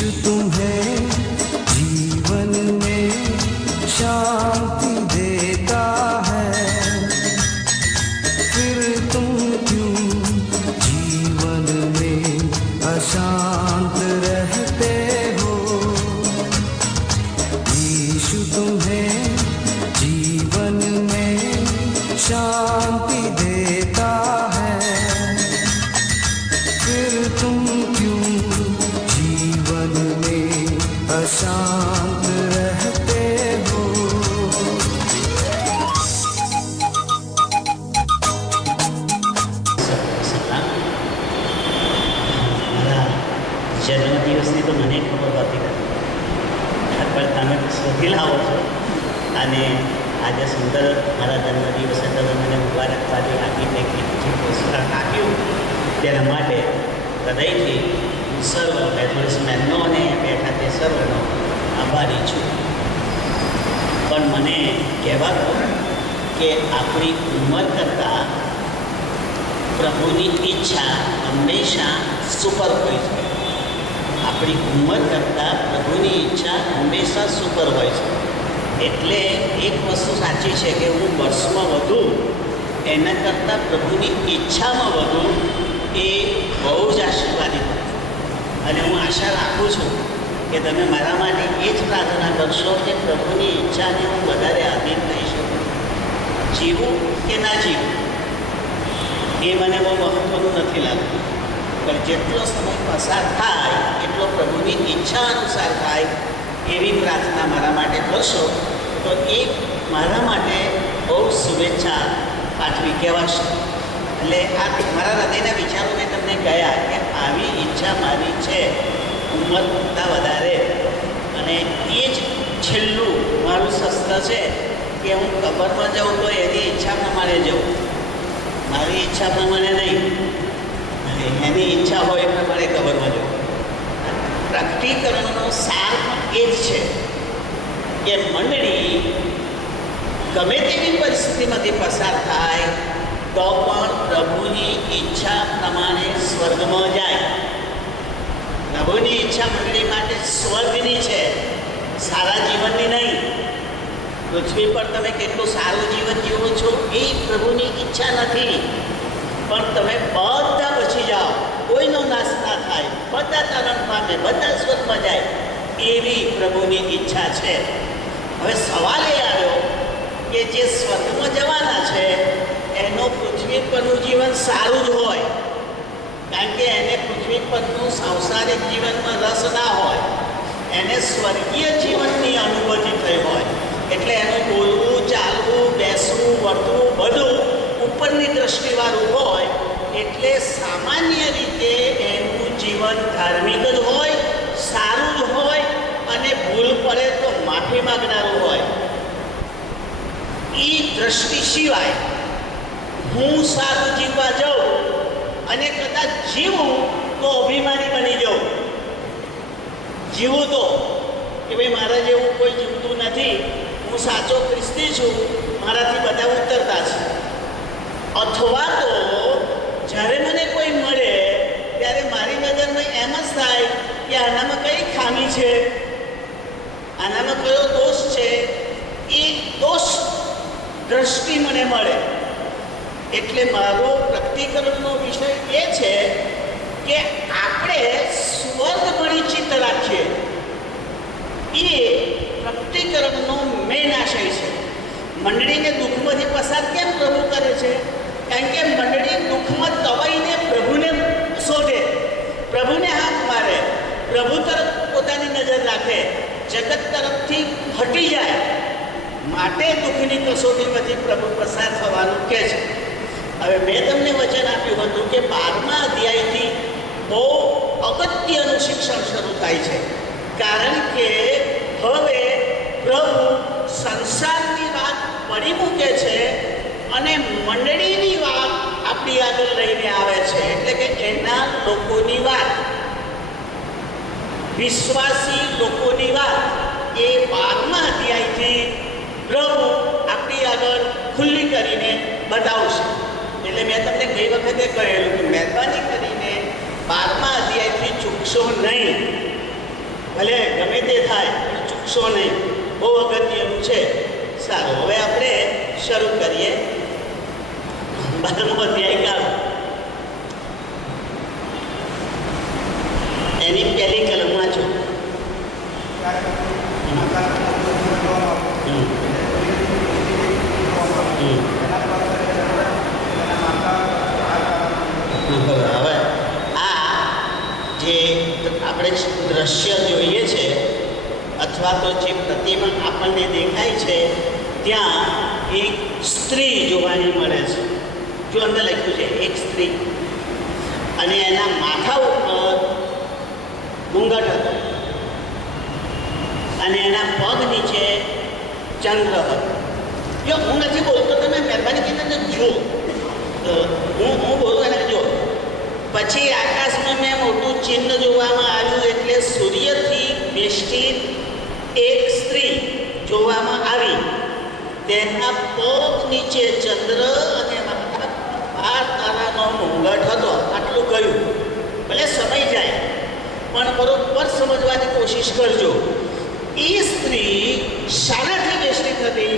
यीशु तुम्हें जीवन में शांति देता है, फिर तुम क्यों जीवन में अशांत रहते हो। यीशु तुम्हें जीवन में शांति देता है, फिर तुम क्यों जीवन में अशांत रहते हो। જન્મદિવસની તો મને ખબર હોતી નથી, પણ તમે શોધી લાવો છો અને આજે સુંદર મારા જન્મદિવસે તમે મને મુબારકબાદી આપીને જે પુસ્તક આપ્યું તેના માટે હૃદયથી સર્વ બેઠોમેનનો અને બેઠા તે સર્વનો આભારી છું. પણ મને કહેવા દો કે આપણી ઉંમર કરતાં પ્રભુની ઈચ્છા હંમેશા સુપર હોય છે. આપણી ઉંમર કરતાં પ્રભુની ઈચ્છા હંમેશા સુપર હોય છે. એટલે એક વસ્તુ સાચી છે કે હું વર્ષમાં વધુ એના કરતાં પ્રભુની ઈચ્છામાં વધુ એ બહુ જ આશીર્વાદિત હોય. અને હું આશા રાખું છું કે તમે મારા માટે એ જ પ્રાર્થના કરશો કે પ્રભુની ઈચ્છાને હું વધારે આધીન થઈ શકું. જીવું કે ના જીવું એ મને બહુ મહત્ત્વનું નથી લાગતું, પણ જેટલો સમય પસાર થાય એટલો પ્રભુની ઈચ્છા અનુસાર થાય એવી પ્રાર્થના મારા માટે કરશો તો એ મારા માટે બહુ શુભેચ્છા પાઠવી કહેવાશે. એટલે આ મારા હૃદયના વિચારો મેં તમને કહ્યા કે આવી ઈચ્છા મારી છે ઉંમર કરતાં વધારે, અને એ જ છેલ્લું મારું શસ્ત્ર છે કે હું કબરમાં જાઉં તો એની ઈચ્છા પ્રમાણે જાઉં, મારી ઈચ્છા પ્રમાણે નહીં, એની ઈચ્છા હોય એ પ્રમાણે કબરમાં જાઉં. પ્રકટીકરણનો સાર એ જ છે કે મંડળી ગમે તેવી પરિસ્થિતિમાંથી પસાર થાય તો પણ પ્રભુની ઈચ્છા પ્રમાણે સ્વર્ગમાં જાય. પ્રભુની ઈચ્છા મંડળી માટે સ્વર્ગની છે, સારા જીવનની નહીં. પૃથ્વી પર તમે કેટલું સારું જીવન જીવો છો એ પ્રભુની ઈચ્છા નથી, પણ તમે બધા બચી જાઓ, કોઈનો નાશ ના થાય, બધા તરણ પામે, બધા સ્વર્ગમાં જાય એવી પ્રભુની ઈચ્છા છે. હવે સવાલ એ આવ્યો કે જે સ્વર્ગમાં જવાના છે એનો પૃથ્વી પરનું જીવન સારું જ હોય, કારણ કે એને પૃથ્વી પરનું સાંસારિક જીવનમાં રસ ના હોય, એને સ્વર્ગીય જીવનની અનુભૂતિ થઈ હોય. એટલે એનું બોલવું, ચાલવું, બેસવું, વર્તવું બધું ઉપરની દૃષ્ટિવાળું હોય. એટલે સામાન્ય રીતે એનું જીવન ધાર્મિક જ હોય, સારું જ હોય, અને ભૂલ પડે તો માફી માગનારું હોય. એ દ્રષ્ટિ સિવાય હું સારું જીવવા જાઉં અને કદાચ જીવું તો અભિમાની બની જાઉં. જીવું તો કે ભાઈ મારા જેવું કોઈ જીવતું નથી, હું સાચો ખ્રિસ્તી છું, મારાથી બધા ઉતરતા છે. અથવા તો જ્યારે મને કોઈ મળે ત્યારે મારી નજરમાં એમ જ થાય કે આનામાં કઈ ખામી છે, આનામાં કયો દોષ છે, એ દોષ દ્રષ્ટિ મને મળે. એટલે મારો પ્રકટીકરણનો વિષય એ છે કે આપણે સ્વર્ગમણી ચિત્ત રાખીએ. એ પ્રકટીકરણનો મેન આશય છે. મંડળીને દુઃખમાંથી પસાર કેમ પ્રભુ કરે છે? કારણ કે મંડળી દુઃખમાં તવાઈને પ્રભુને શોધે, પ્રભુને હાથ મારે, પ્રભુ તરફ પોતાની નજર રાખે, જગત તરફથી હટી જાય. માટે દુઃખની કસોટીમાંથી પ્રભુ પસાર થવાનું કહે છે. હવે મેં તમને વચન આપ્યું હતું કે 12મા અધ્યાયથી બહુ અગત્યનું શિક્ષણ શરૂ થાય છે, કારણ કે હવે પ્રભુ સંસારની વાત પડી મૂકે છે અને મંડળીની વાત આપણી આગળ લઈને આવે છે. એટલે કે એના લોકોની વાત, વિશ્વાસી લોકોની વાત એ 12મા અધ્યાયથી પ્રભુ આપણી આગળ ખુલ્લી કરીને બતાવશે. એટલે મેં તમને ગઈ વખતે કહેલું કે મહેરબાની કરીને 12મા અધ્યાયથી ચૂકશો નહીં. ભલે ગમે તે થાય પણ ચૂકશો નહીં, બહુ અગત્યનું છે. સારું, હવે આપણે શરૂ કરીએ. 12મો અધ્યાય કાઢો. એની પહેલી કલમ વાંચો. હવે આ જે આપણે દ્રશ્ય જોઈએ છે અથવા તો જે પ્રતિમા આપણને દેખાય છે, ત્યાં એક સ્ત્રી જોવાની મળે છે. જો અંદર લખ્યું છે એક સ્ત્રી, અને એના માથા ઉપર ઘૂંઘટ હતો અને એના પગ નીચે ચંદ્ર હતો. જો હું નથી બોલતો, તમે મહેરબાની કરીને જુઓ. હું બોલું એને જો. પછી આકાશમાં મેં મોટું ચિહ્ન જોવામાં આવ્યું, એટલે સૂર્યથી બેષ્ટિત એક સ્ત્રી જોવામાં આવી. તેના પગ નીચે ચંદ્ર અને આ તારાનો ઘૂંઘટ હતો. આટલું કહ્યું. ભલે સમય જાય પણ બરોબર સમજવાની કોશિશ કરજો. એ સ્ત્રી શાનાથી બેષ્ટિત હતી?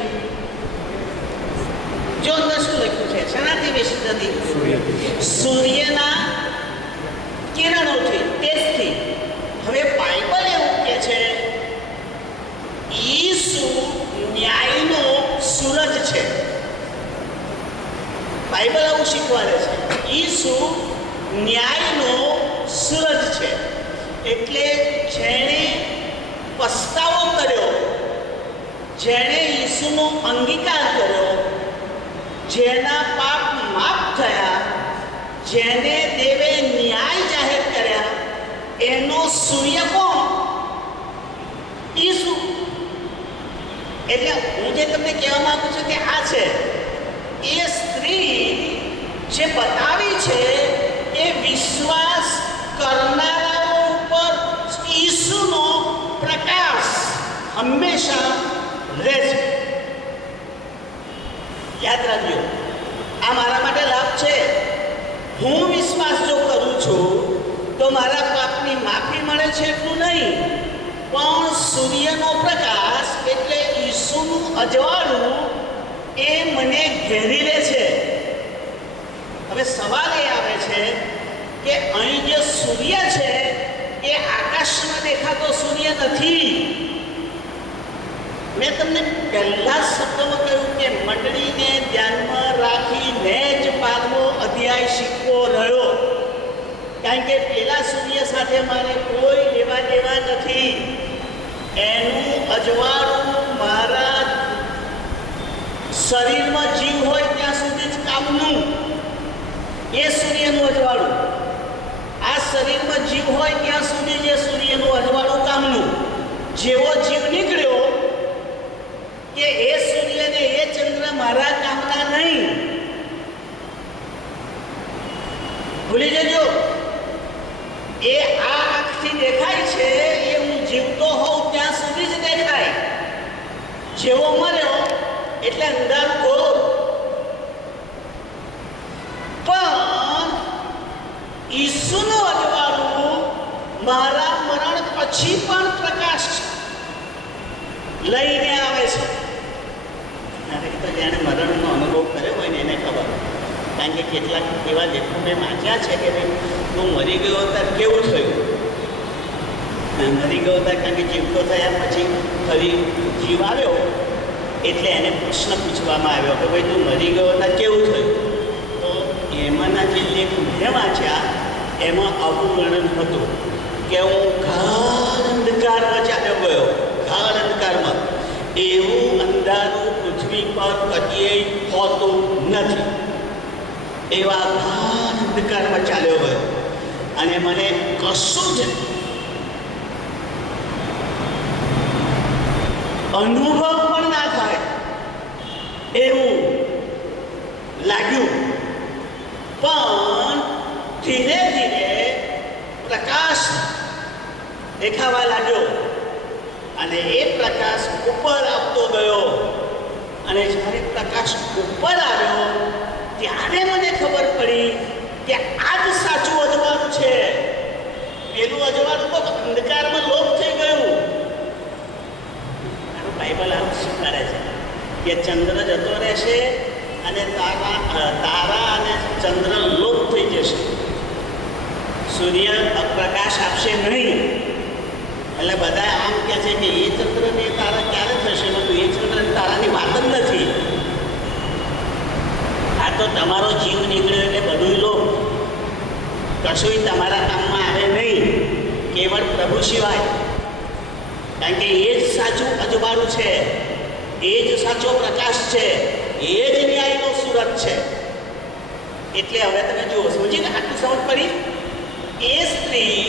જો અંદર શું લખ્યું છે? શાનાથી બેષ્ટિત હતી? સૂર્યના કિરણોથી, તેજથી. હવે બાઇબલ એવું કહે છે ઈસુ ન્યાયનો સૂરજ છે. બાઇબલ આવું શીખવાડે છે. ઈસુ ન્યાયનો સૂરજ છે. એટલે જેણે પસ્તાવો કર્યો, જેણે ઈસુનો અંગીકાર કર્યો, જેના પાપ માફ થયા, જેને દેવે ન્યાય જાહેર કર્યા, એનો સૂર્ય કોણ? ઈસુ. એટલે હું જે તમને કહેવા માંગુ છું કે આ છે એ સ્ત્રી જે બતાવી છે એ વિશ્વાસ કરનારાઓ ઉપર ઈસુનો પ્રકાશ હંમેશા રહે છે. યાદ રાખજો, આ મારા માટે લાભ છે. હું વિશ્વાસ જો કરું છું તો મારા પાપની માફી મળે છે એટલું નહીં, પણ સૂર્યનો પ્રકાશ એટલે ઈસુનું અજવાળું એ મને ઘેરી લે છે. હવે સવાલ એ આવે છે કે અહીં જે સૂર્ય છે એ આકાશમાં દેખાતો સૂર્ય નથી. મેં તમને પહેલા શબ્દમાં કહ્યું કે મંડળીને ધ્યાનમાં રાખીને જ 12મો અધ્યાય શીખવો રહ્યો, કારણ કે પેલા સૂર્ય સાથે મારે કોઈ લેવા દેવા નથી. એનું અજવાળું મારા શરીરમાં જીવ હોય ત્યાં સુધી જ કામનું. એ સૂર્યનું અજવાળું આ શરીરમાં જીવ હોય ત્યાં સુધી જે સૂર્યનું અજવાળું કામનું. જેવો જીવ નીકળ્યો કે એ સૂર્ય ને એ ચંદ્ર મારા કામના નહીં. ભૂલી જજો, એ આ આંખથી દેખાય છે એ હું જીવતો હોઉં ત્યાં સુધી જ દેખાય. જેવો મળ્યો એટલે અંધારું ઘોર. પણ ઈસુનું અજવાળું મારા મરણ પછી પણ પ્રકાશ લઈને આવે છે. તો જેણે મરણનો અનુભવ કર્યો હોય ને એને ખબર, કારણ કે કેટલાક એવા લેખો મેં વાંચ્યા છે કે તું મરી ગયો ત્યારે કેવું થયું. મરી ગયો ત્યારે કારણ કે જીવતો થયા પછી ફરી જીવ આવ્યો એટલે એને પ્રશ્ન પૂછવામાં આવ્યો કે ભાઈ તું મરી ગયો ત્યારે કેવું થયું. તો એમાંના જે લેખ મેં વાંચ્યા એમાં આવું વર્ણન હતું કે હું ગાઢ અંધકારમાં ચાલ્યો ગયો. ગાઢ અંધકારમાં. એવું અંધારું પૃથ્વી પર કદીય હોતું નથી. એવા ગાઢ અંધકારમાં ચાલ્યો ગયો અને મને કશું જ અનુભવ પણ ના થાય એવું લાગ્યું. પણ ધીરે ધીરે પ્રકાશ દેખાવા લાગ્યો અને એ પ્રકાશ ઉપર આવતો ગયો. અને જ્યારે પ્રકાશ ઉપર આવ્યો ત્યારે મને ખબર પડી કે આ જ સાચું અજવાળું છે. પેલું અજવાળું તો અંધકારમાં લોપ થઈ ગયું. કે ચંદ્ર જતો રહેશે અને તારા અને ચંદ્ર લોપ થઈ જશે, સૂર્ય પ્રકાશ આપશે નહીં. એટલે બધા આમ કહે છે કે એ ચંદ્ર ને તારા ક્યારે થશે? બધું એ ચંદ્ર ને તારાની વાત જ નથી. આ તો તમારો જીવ નીકળ્યો એટલે બધું લો, કશું તમારા કામમાં આવે નહીં, કેવળ પ્રભુ સિવાય. કારણ કે એ જ સાચું અજવાળું છે, એ જ સાચો પ્રકાશ છે, એ જ ન્યાયનો સુરત છે. એટલે હવે તમે જુઓ, સમજીને આટલું સમજ પડી. એ સ્ત્રી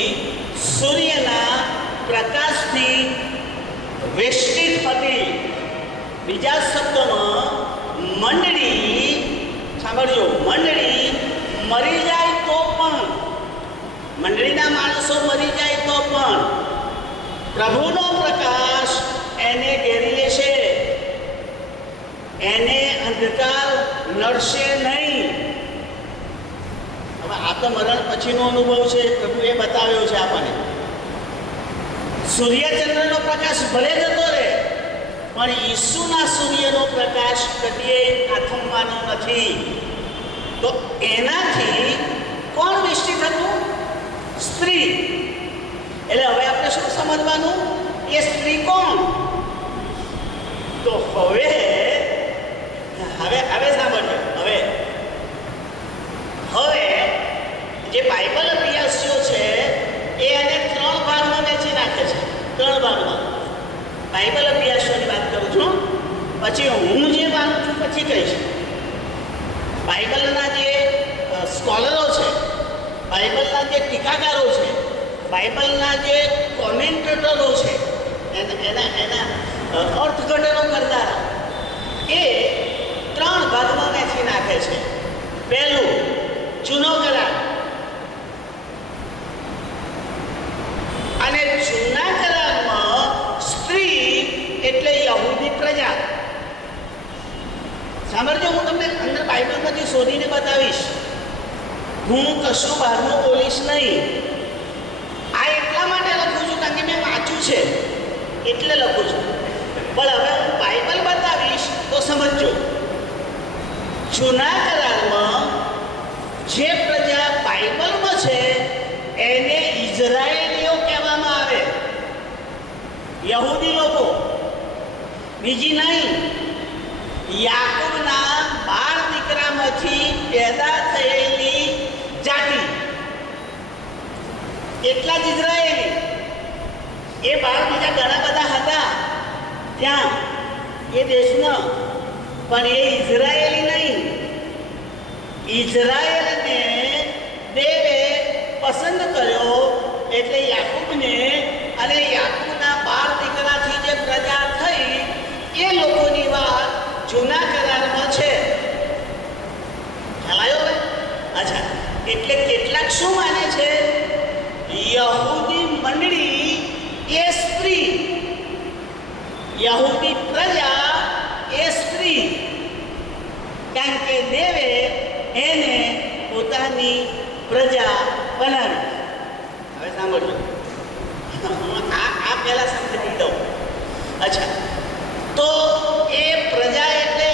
સૂર્યના પ્રકાશથી વેષ્ટિત હતી. બીજા શબ્દોમાં મંડળી, સાંભળજો, મંડળી મરી જાય તો પણ, મંડળીના માણસો મરી જાય તો પણ પ્રભુનો પ્રકાશ એને ઘેરી લેશે, એને અંધકાર નડશે નહીં. હવે આ તો મરણ પછીનો અનુભવ છે, પ્રભુએ બતાવ્યો છે આપણને. સૂર્યચંદ્રનો પ્રકાશ ભલે જતો રહે, પણ ઈસુના સૂર્યનો પ્રકાશ કદીએ આથમવાનો નથી. તો એનાથી કોણ નિશ્ચિત હતું? સ્ત્રી. એટલે હવે આપણે શું સમજવાનું? એ સ્ત્રી કોણ? તો હવે સાંભળજો. હવે જે બાઇબલ અભ્યાસીઓ છે એ એને 3 ભાગમાં વહેંચી નાખે છે. 3 ભાગમાં બાઇબલ અભ્યાસીઓની વાત કરું છું, પછી હું જે માનું છું પછી કહીશ. બાઇબલના જે સ્કોલરો છે, બાઇબલના જે ટીકાકારો છે, બાઇબલના જે કોમેન્ટેટરો છે, એના અર્થઘટનો કરનારા, એ 3 ભાગમાં વહેંચી નાખે છે. પહેલું, જૂનો કરાર. અને જૂના કરારમાં સ્ત્રી એટલે યહૂદી પ્રજા. સાંભળજો, હું તમને અંદર બાઇબલમાંથી શોધીને બતાવીશ. હું કશું બહારનું બોલીશ નહીં. આ એટલા માટે લખું છું કારણ કે મેં વાંચ્યું છે એટલે લખું છું. પણ હવે હું બાઇબલ બતાવીશ તો સમજજો. જૂના કરારમાં જે પ્રજા બાઇબલમાં છે એને ઇઝરાયેલીઓ કહેવામાં આવે, યહૂદી લોકો, બીજી નહીં. યાકૂબના 12 દીકરામાંથી પેદા થયેલી જાતિ, એટલા જ ઇઝરાયેલી. એ 12 બીજા ઘણા બધા હતા ત્યાં એ દેશમાં, પણ એ ઇઝરાયેલી નહીં. ઇઝરાયેલને દેવે પસંદ કર્યો, એટલે યાકૂબને, અને યાકૂબના 12 દીકરાથી જે પ્રજા થઈ એ લોકોની વાત જૂના કરારમાં છે. ખ્યાલ આવ્યો હવે? અચ્છા, એટલે કેટલાક શું માને છે? યહૂદી મંડળી એ સ્ત્રી, યહૂદી પ્રજા એ સ્ત્રી, કારણ કે દેવે એને પોતાની પ્રજા બનાવી. હવે સાંભળજો, આ પહેલા સમજાવી દઉં. અચ્છા, તો એ પ્રજા એટલે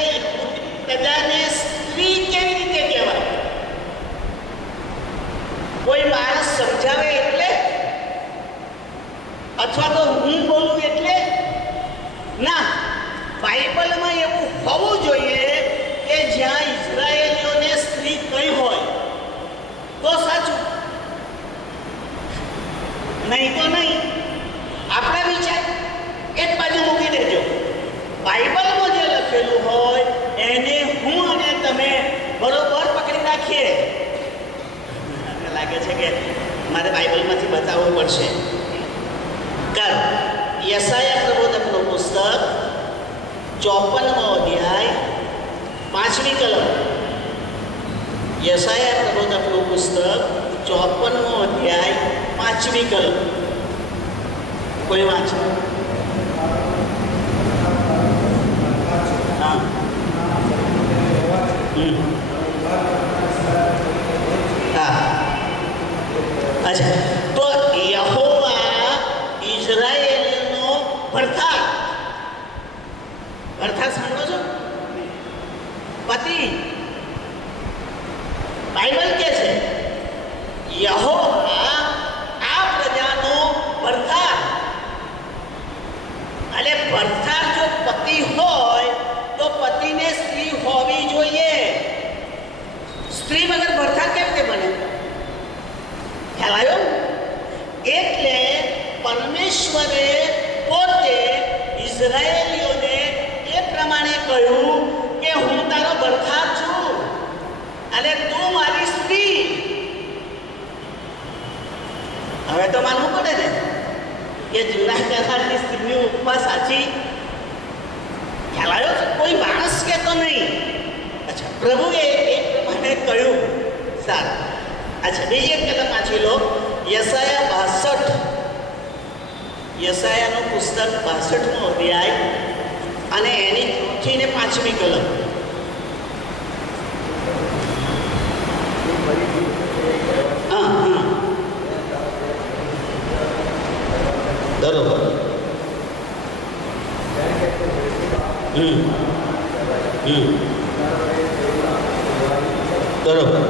પ્રજાને સ્ત્રી કેવી રીતે કહેવાય? કોઈ માણસ સમજાવે એટલે, અથવા તો હું બોલું એટલે ના. બાઇબલમાં એવું હોવું જોઈએ કે જ્યાં ઇઝરાયેલીઓને સ્ત્રી કહી હોય તો સાચું, નહીં તો નહીં. આપણા વિચાર એક બાજુ મૂકી દેજો. બાઇબલમાં જે લખેલું હોય એને હું અને તમે બરોબર પકડી રાખીએ. લાગે છે કે મારે બાઇબલમાંથી બતાવવું પડશે. કર યશાયા પ્રબોધકનું પુસ્તક 54મો અધ્યાય 5મી કલમ. યશાયા પ્રબોધકનું પુસ્તક 54મો અધ્યાય 5મી કલમ. કોઈ વાંચો? હા. હા. અચ્છા, તો યહોવા ઇઝરાયેલનો ભરથાર સાંભળો છો? પતિ. બાઇબલ કહે છે યહોવા આ પ્રજાનો ભરતાર. અને ભરતાર જો પતિ હોય તો પતિને સ્ત્રી હોવી જોઈએ. સ્ત્રી વગર ભરતાર કેવી રીતે બને? ખ્યાલ આવ્યો? એટલે પરમેશ્વરે પોતે ઇઝરાયેલીઓને એ પ્રમાણે કહ્યું કે હું તારો ભરતાર છું અને તું મારી સ્ત્રી. હવે તો માનવું પડે ને કે જૂના કરારની સ્ત્રીની ઉપમા સાચી. ખ્યાલ આવ્યો? કોઈ માણસ કહેતો નહીં. અચ્છા, પ્રભુએ એ પ્રમાણે કહ્યું. સારું. અચ્છા, બીજી એક કલમ વાંચી લો. યશાયા 62. યશાયાનું પુસ્તક 62મો અધ્યાય અને એની 4થી ને 5મી કલમ. હા હા, બરોબર. બરોબર.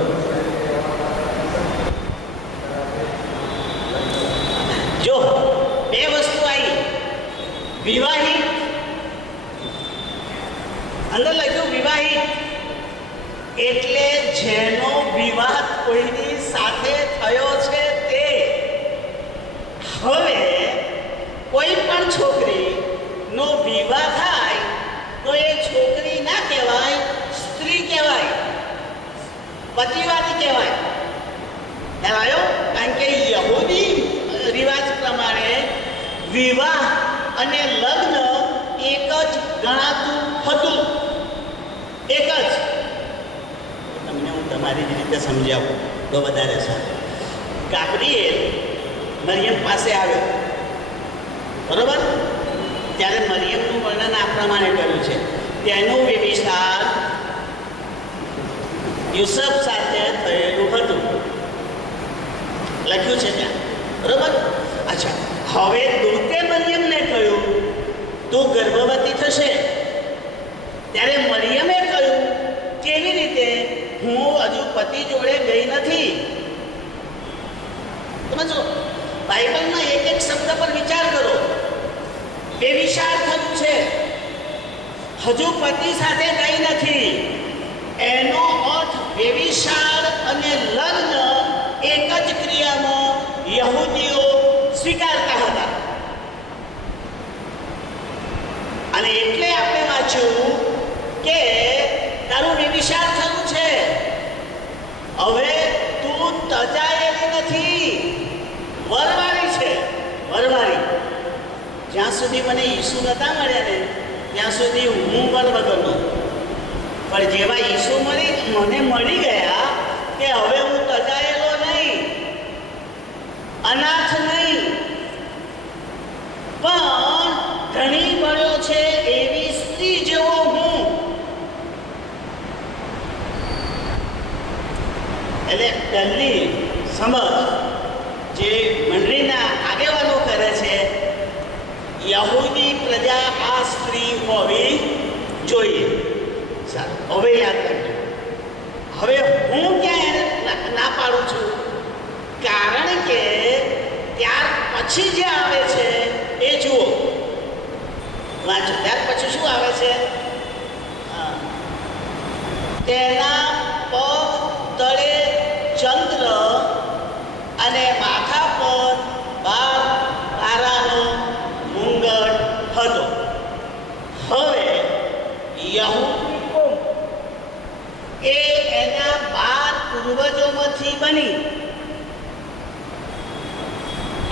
જો બે વસ્તુ આવી. વિવાહિત, અંદર લખ્યું વિવાહિત એટલે જેનો વિવાહ કોઈની સાથે થયો છે તે. હવે કોઈ પણ છોકરીનો વિવાહ થાય તો એ છોકરી ના કહેવાય, સ્ત્રી કહેવાય, પતિવાદી કહેવાય. આવ્યો? કારણ કે યહૂદી રિવાજ પ્રમાણે વિવાહ અને લગ્ન એક જ ગણાતું હતું. એક જ. તમને હું તમારી જ રીતે સમજાવું તો વધારે સારું. ગાબ્રિએલ મરિયમ પાસે આવ્યો, બરોબર? ત્યારે મરિયમનું વર્ણન આ પ્રમાણે કર્યું છે. તેનું વ્યભિચાર યુસુફ સાથે થયેલું હતું, લખ્યું છે ત્યાં, બરોબર? અચ્છા, હવે દૂતે મરિયમને કહ્યું તું ગર્ભવતી થશે. ત્યારે મરિયમે કહ્યું કેવી રીતે? હું હજુ પતિ જોડે ગઈ નથી. સમજો, બાઇબલમાં એક એક શબ્દ પર વિચાર કરો. વ્યભિચાર થયું છે, હજુ પતિ સાથે ગઈ નથી. એનો અર્થ વ્યભિચાર અને લગ્ન એક જ ક્રિયામાં યહૂદીઓ સ્વીકારતા હતા. અને એટલે આપણે વાંચ્યું કે તારું વ્યભિચાર થયું છે, હવે તું તજાયેલી નથી, વરવાળી છે. વરવાળી. જ્યાં સુધી મને ઈસુ નતા મળ્યા ને ત્યાં સુધી હું વર વગરનો. પણ જેવા ઈસુ મને મળી ગયા કે હવે હું તજાયેલો નહીં, અનાથ નહીં, પણ ધણી બન્યો છે એવી સ્ત્રી જેવો હું. એટલે પહેલી સમજ જે મંડળીના આગેવાનો કરે છે, યહૂદી પ્રજા આ સ્ત્રી હોવી જોઈએ. સારું, હવે યાદ રાખજો. હવે હું ક્યાં એને ના પાડું છું? કારણ કે ત્યાર પછી જે આવે છે એ જુઓ, વાંચો. ત્યાર પછી શું આવે છે? તેના પગ તળે ચંદ્ર અને માથા પર 12 તારાનો મુંગટ હતો. હવે યહૂદી કોમ એ એના 12 પૂર્વજોમાંથી બની.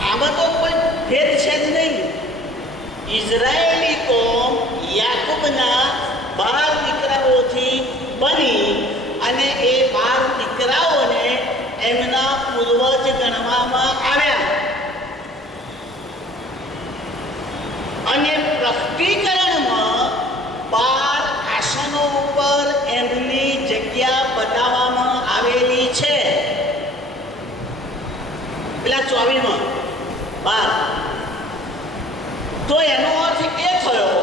આમાં તો કોઈ ભેદ છે જ નહીં. ઇઝરાયેલી કોમ યાકૂબના 12 દીકરાઓથી બની અને એ 12 દીકરાઓને એમના પૂર્વજ ગણવામાં આવ્યા. અને પ્રકટીકરણમાં 12 આસનો ઉપર એમની જગ્યા બતાવવામાં આવેલી છે. પેલા 24માં 12. તો એનો અર્થ એ થયો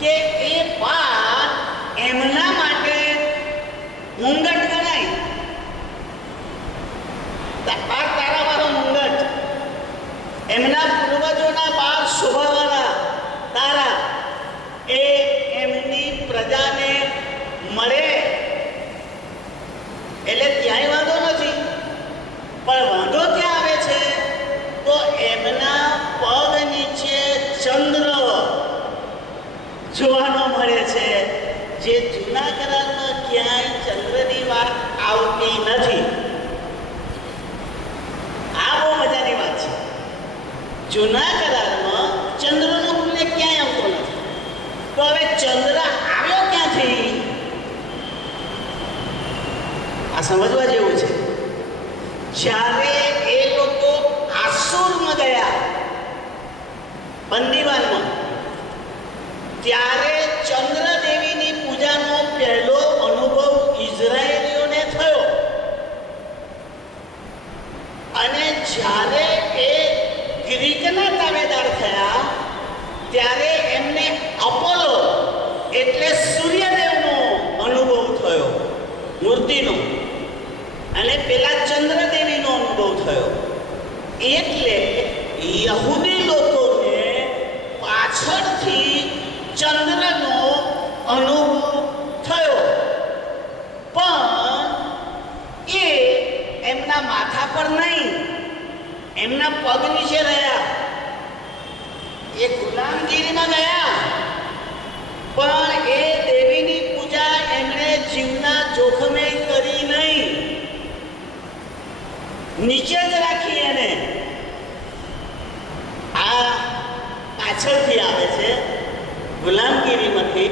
કે એ 12 એમના જે જૂના કરારમાં ક્યાંય ચંદ્રની વાત આવતી નથી. આ બહુ મજાની વાત છે. જૂના કરારમાં ચંદ્રનો ઉલ્લેખ ક્યાંય આવતો નથી. તો હવે ચંદ્ર આવ્યો ક્યાંથી? આ સમજવા જેવું છે. જ્યારે એ લોકો આસુરમાં ગયા બંદીવાનમાં, ત્યારે ચંદ્રદેવીની પૂજાનો પહેલો અનુભવ ઇઝરાયેલીઓને થયો. અને જ્યારે એ ગ્રીકના તાબેદાર થયા ત્યારે એમને અપોલો એટલે સૂર્યદેવનો અનુભવ થયો, મૂર્તિનો, અને પેલા ચંદ્રદેવીનો અનુભવ થયો. એટલે યહૂદી લોકોને પાછળથી ચંદ્રનો અનુભવ થયો, પણ એ એમના માથા પર નહીં, એમના પગ નીચે રહ્યા. એ ગુલામગીરીમાં ગયા, પણ એ દેવીની પૂજા એમણે જીવના જોખમે કરી નહીં, નીચે જ રાખી એને. આ પાછળથી આવે છે ગુલામગીરીમાંથી,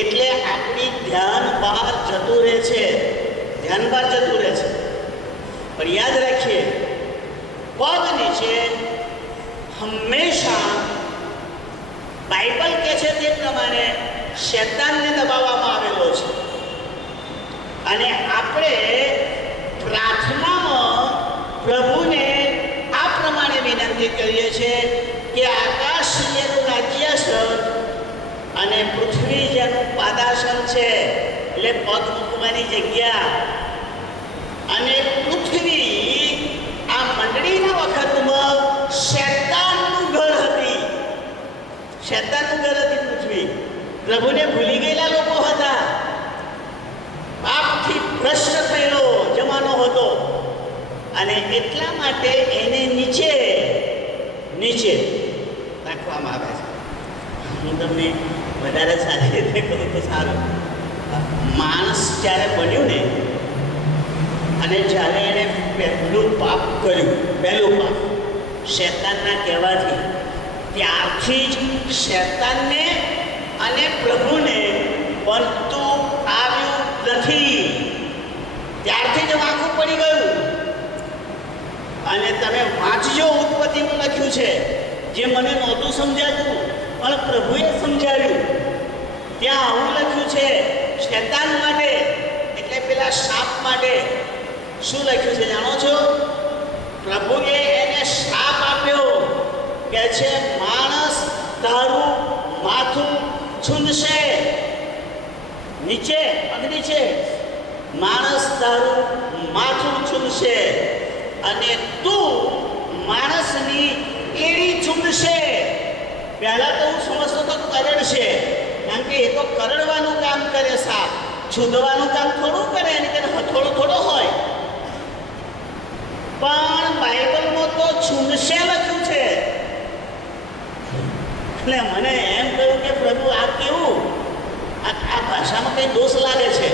એટલે આપણી ધ્યાન બહાર જતું રહે છે, ધ્યાન બહાર જતું રહે છે. પણ યાદ રાખીએ, પગ નીચે હંમેશા બાઇબલ કહે છે તે પ્રમાણે શૈતાનને દબાવવામાં આવેલો છે. અને આપણે પ્રાર્થનામાં પ્રભુને આ પ્રમાણે વિનંતી કરીએ છીએ કે આકાશ જેનું રાજ્યાસન અને પૃથ્વી જેનું પાદાસન છે, એટલે પગ મૂકવાની જગ્યા, અને પૃથ્વી આ મંડળીના વખતમાં શૈતાનનું ઘર હતી. શૈતાનનું ઘર હતી પૃથ્વી. પ્રભુને ભૂલી ગયેલા લોકો હતા. પાપથી ભ્રષ્ટ થયેલો જમાનો હતો, અને એટલા માટે એને નીચે નીચે રાખવામાં આવે છે. હું તમને વધારે સારી રીતે કહું તો સારું. માણસ જ્યારે બન્યું ને, અને જ્યારે એણે પહેલું પાપ કર્યું, પહેલું પાપ શૈતાનના કહેવાથી, ત્યારથી જ શૈતાનને અને પ્રભુને બનતું આવ્યું નથી. ત્યારથી જ વાંકું પડી ગયું. અને તમે વાંચજો, ઉત્પત્તિમાં લખ્યું છે, જે મને નહોતું સમજાતું પણ પ્રભુએ સમજાવ્યું. ત્યાં આવું લખ્યું છે શૈતાન માટે, એટલે પેલા સાપ માટે શું લખ્યું છે જાણો છો? પ્રભુએ એને શ્રાપ આપ્યો કે છે, માણસ તારું માથું છૂંદશે. નીચે, પગ નીચે, માણસ તારું માથું છૂંદશે, અને તું માણસની એડી છૂંદશે. પહેલા તો હું સમજતો તો કરડ છે, કારણ કે એ તો કરડવાનું કામ કરે, સાપ છૂંદવાનું કામ થોડું કરે, એની કે હથોડો થોડો હોય. પણ બાઇબલમાં તો છૂંદશે લખ્યું છે. એટલે મને એમ કહ્યું કે પ્રભુ આ કેવું, આ ભાષામાં કંઈ દોષ લાગે છે.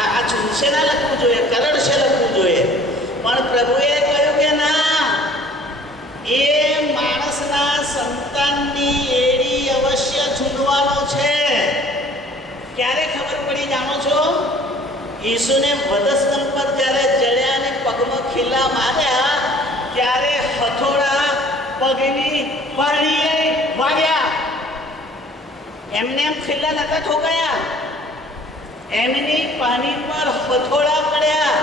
આ છૂંદશે ના લખવું જોઈએ, કરડશે લખવું જોઈએ. પણ પ્રભુએ કહ્યું કે ના, એ માણસના સંતાનની એડી અવશ્ય છૂંદવાનો છે. ક્યારે ખબર પડી જાણો છો? ઈસુને વધસ્તંભ પર જ્યારે ચડ્યા અને પગમાં ખીલા માર્યા, ત્યારે હથોડા પગની પાણીએ વાગ્યા. એમને એમ ખીલા નતા ઠોકાયા, એમની પાણી પર હથોડા પડ્યા.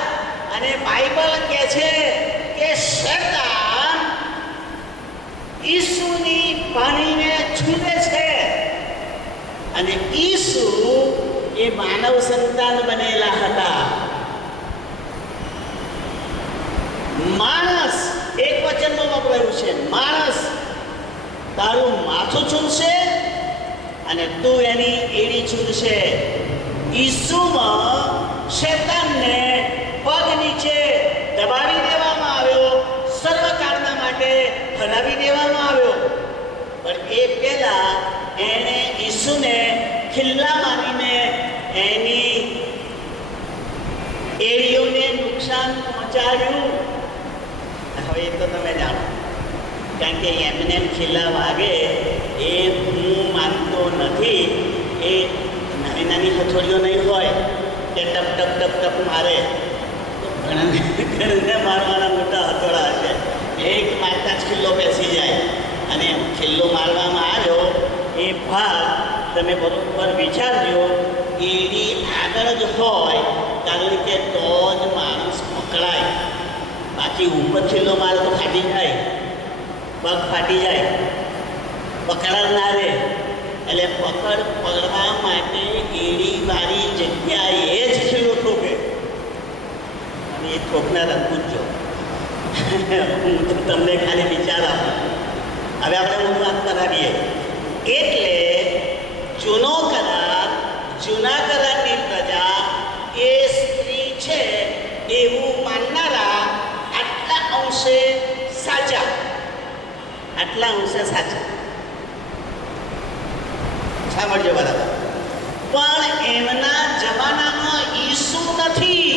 અને બાઇબલ કહે છે કે શૈતાન ઈસુની પાણીને છૂંદે છે, અને ઈસુ એ માનવ સંતાન બનેલા હતા. માણસ એક વચનમાં વપરાયું છે, માણસ તારું માથું છૂંદશે અને તું એની એડી છૂંદશે. ઈસુમાં શૈતાનને પગ નીચે દબાવી દેવામાં આવ્યો, સર્વકાળના માટે હરાવી દેવામાં આવ્યો. પણ એ પહેલા એણે ઈસુને ખિલ્લા મારીને નુકસાન પહોંચાડ્યું? હવે એ તો તમે જાણો, કારણ કે એમને એમ ખીલા વાગે એ હું માનતો નથી. એ નાની નાની હથોડીઓ નહીં હોય કે ટપ ટપ ટપ ટપ મારે, તો ઘણાને મારવાના મોટા હથોડા હશે. એક મારતા જ ખીલ્લો બેસી જાય. અને ખીલ્લો મારવામાં આવ્યો એ ભાગ તમે બરોબર વિચારજો, એડી આગળ જ હોય કારણ કે તો જ માણસ પકડાય. બાકી ઉપર ખીલ્લો મારે તો ફાટી જાય, પગ ફાટી જાય, પકડાના રે. એટલે પકડવા માટે એડી વાળી જગ્યાએ જ ખીલ્લો ઠોકે. અને એ ઠોકનારા પૂછજો. હું તો તમને ખાલી વિચાર આપું. હવે આપણે હું વાત કરાવીએ. એટલે જૂનો કરાર, જૂના કરારની પ્રજા એ સ્ત્રી છે એવું માનનારા આટલા અંશે સાચા, આટલા અંશે સાચા. સાંભળજો બરાબર. પણ એમના જમાનામાં ઈસુ નથી,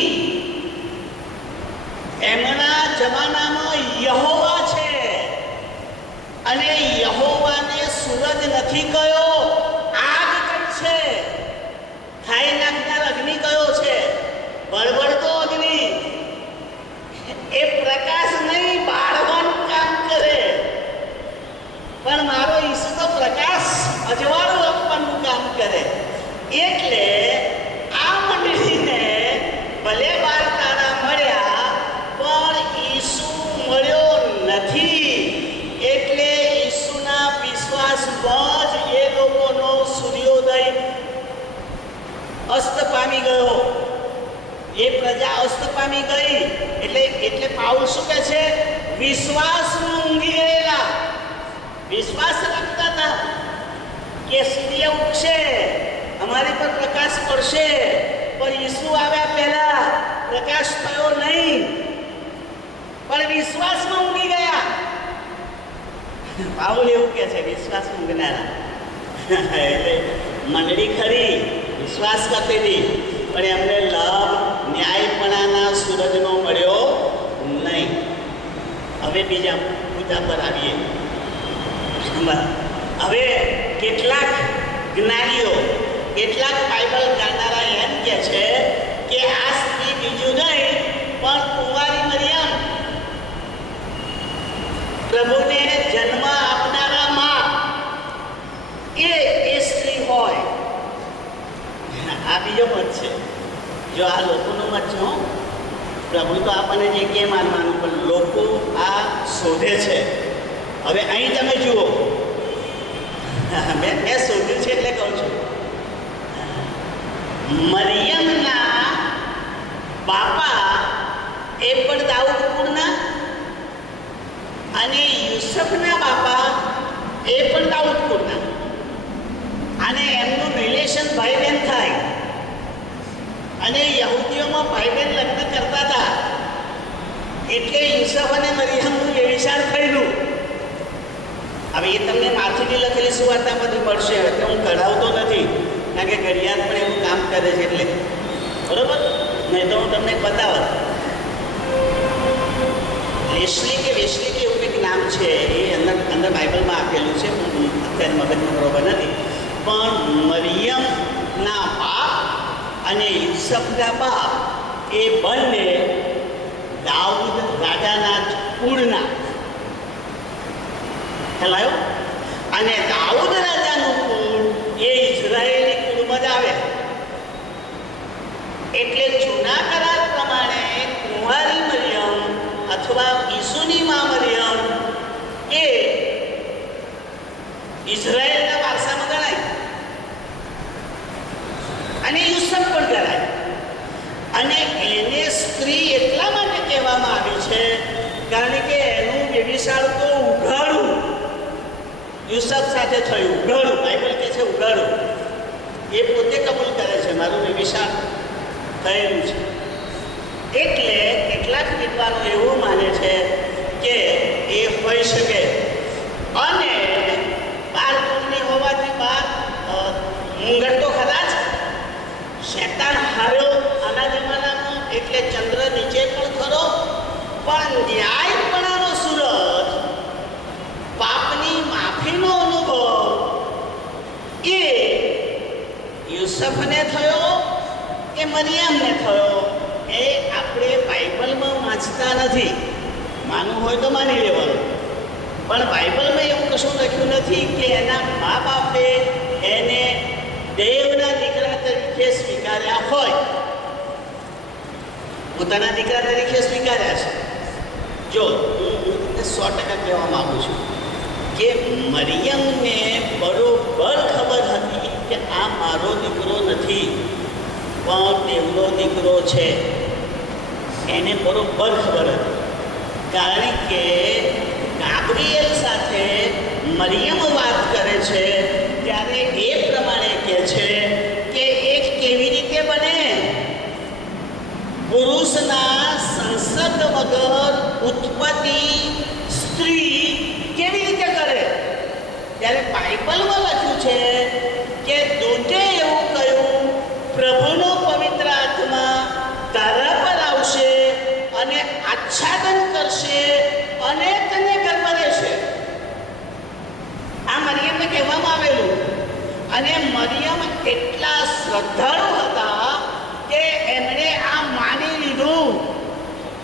એમના જમાનામાં યહોવા છે. અને યહોવાને સૂરજ નથી કયો, આગ કઈ છે. ખાઈ નાખનાર અગ્નિ કયો છે, બળબડતો અગ્નિ. એ પ્રકાશ નહીં, બાળવાનું કામ કરે. પણ મારો ઈસુ તો પ્રકાશ અજવાળું આપવાનું કામ કરે. એટલે આ મંડળીને ભલે 12 તારા મળ્યા પણ ઈસુ મળ્યો નથી. એટલે ઈસુના વિશ્વાસમાં જ એ લોકોનો સૂર્યોદય અસ્ત પામી ગયો. એ પ્રજા અસ્ત પામી ગઈ. એટલે પાઉલ શું કહે છે? વિશ્વાસમાં ઊંઘી ગયેલા. વિશ્વાસ રાખતા હતા કે સૂર્ય ઉગશે, અમારી પર પ્રકાશ પડશે. પણ ઈસુ આવ્યા પહેલા પ્રકાશ થયો નહીં, પણ વિશ્વાસમાં ઊંઘી ગયા. પાઉલ એવું કહે છે, વિશ્વાસ ઊંઘનારા. એટલે મંડળી ખરી વિશ્વાસ કરતી હતી, પણ એમને લાભ ન્યાયપણાના સૂરજનો મળ્યો નહીં. હવે બીજા મુદ્દા પર આવીએ. હવે કેટલાક જ્ઞાનીઓ, કેટલાક બાઇબલ જાણનારા એમ કહે છે કે આ સ્ત્રી બીજું નહીં પણ કુંવારી મરિયમ, પ્રભુને જન્મ આપનારા માં, એ સ્ત્રી હોય. આ બીજો મત છે. જો આ લોકોનો મત છે, પ્રભુ તો આપણને જે કે માનવાનું, પણ લોકો આ શોધે છે. હવે અહીં તમે જુઓ, મેં શોધ્યું છે એટલે કહું છું. મરિયમના બાપા એ પણ દાઉદપુરના, અને યુસુફના બાપા એ પણ દાઉદપુરના. અને એમનું રિલેશન ભાઈ બહેન થાય. અને યહૂદીઓમાં ભાઈ બહેન લગ્ન કરતા હતા. એટલે યુસુફ અને મરિયમનું વ્યભિચાર થયેલું. હવે એ તમને માથેથી લખેલી સુવાર્તા બધી મળશે. એટલે હું કઢાવતો નથી, કારણ કે ઘડિયાળ પણ એવું કામ કરે છે. એટલે બરોબર, નહીં તો હું તમને બતાવત. વેસ્લી કે એવું કંઈક નામ છે, એ અંદર બાઇબલમાં આપેલું છે. અત્યારે મગજમાં બરોબર નથી. પણ મરિયમના બાપ અને યુસુફના બાપ એ બંને દાઉદ રાજાના કુળના. ખ્યાલ અને દાઉદ રાજાનું કુળ એ ઇઝરાયેલી કુળમાં જ આવે. એટલે જૂના કરાર પ્રમાણે કુંવારી મરિયમ અથવા ઈસુની માં મરિયમ એ ઇઝરાયેલના વારસામાં ગણાય. અને યુસુફ પણ ગણાય. અને એને સ્ત્રી એટલા માટે કહેવામાં આવી છે કારણ કે એનું વ્યભિચાર તો ઉઘાડું યુસુફ સાથે થયું. ઉઘાડું, બાઇબલ કહે છે ઉઘાડું. એ પોતે કબૂલ કરે છે મારું વ્યભિચાર થયેલું છે. એટલે કેટલાક વિદ્વાનો એવું માને છે કે એ હોઈ શકે. અને 12 કુળની હોવાથી 12 મુંગટ તો ખરા જ. શેતાન હાર્યો આના જમાનામાં, એટલે ચંદ્ર નીચે પણ યુસફને થયો કે મરિયમને થયો એ આપણે બાઇબલમાં વાંચતા નથી. માનવું હોય તો માની લેવાનું, પણ બાઇબલમાં એવું કશું લખ્યું નથી કે એના મા બાપે એને દેવના દીકરા તરીકે સ્વીકાર્યા હોય, પોતાના દીકરા તરીકે સ્વીકાર્યા છે. જો હું તમને 100% કહેવા માગું છું કે મરિયમને બરોબર ખબર હતી કે આ મારો દીકરો નથી પણ દેવનો દીકરો છે. એને બરોબર ખબર હતી, કારણ કે ગાબ્રિએલ સાથે મરિયમ વાત કરે છે ત્યારે એ પ્રમાણે કહે છે કે એ કેવી રીતે બને, પુરુષના સંસર્ગ વગર ઉત્પત્તિ સ્ત્રી કેવી રીતે કરે. ત્યારે બાઇબલમાં લખ્યું છે કે દૂતે એવું કહ્યું, પ્રભુનો પવિત્ર આત્મા તારા પર આવશે અને આચ્છાદન કરશે અને તને ગર્ભ રહેશે. આ મરિયમને કહેવામાં આવેલું. અને મરિયમ એટલા શ્રદ્ધાળુ હતા કે એમણે આ માની લીધું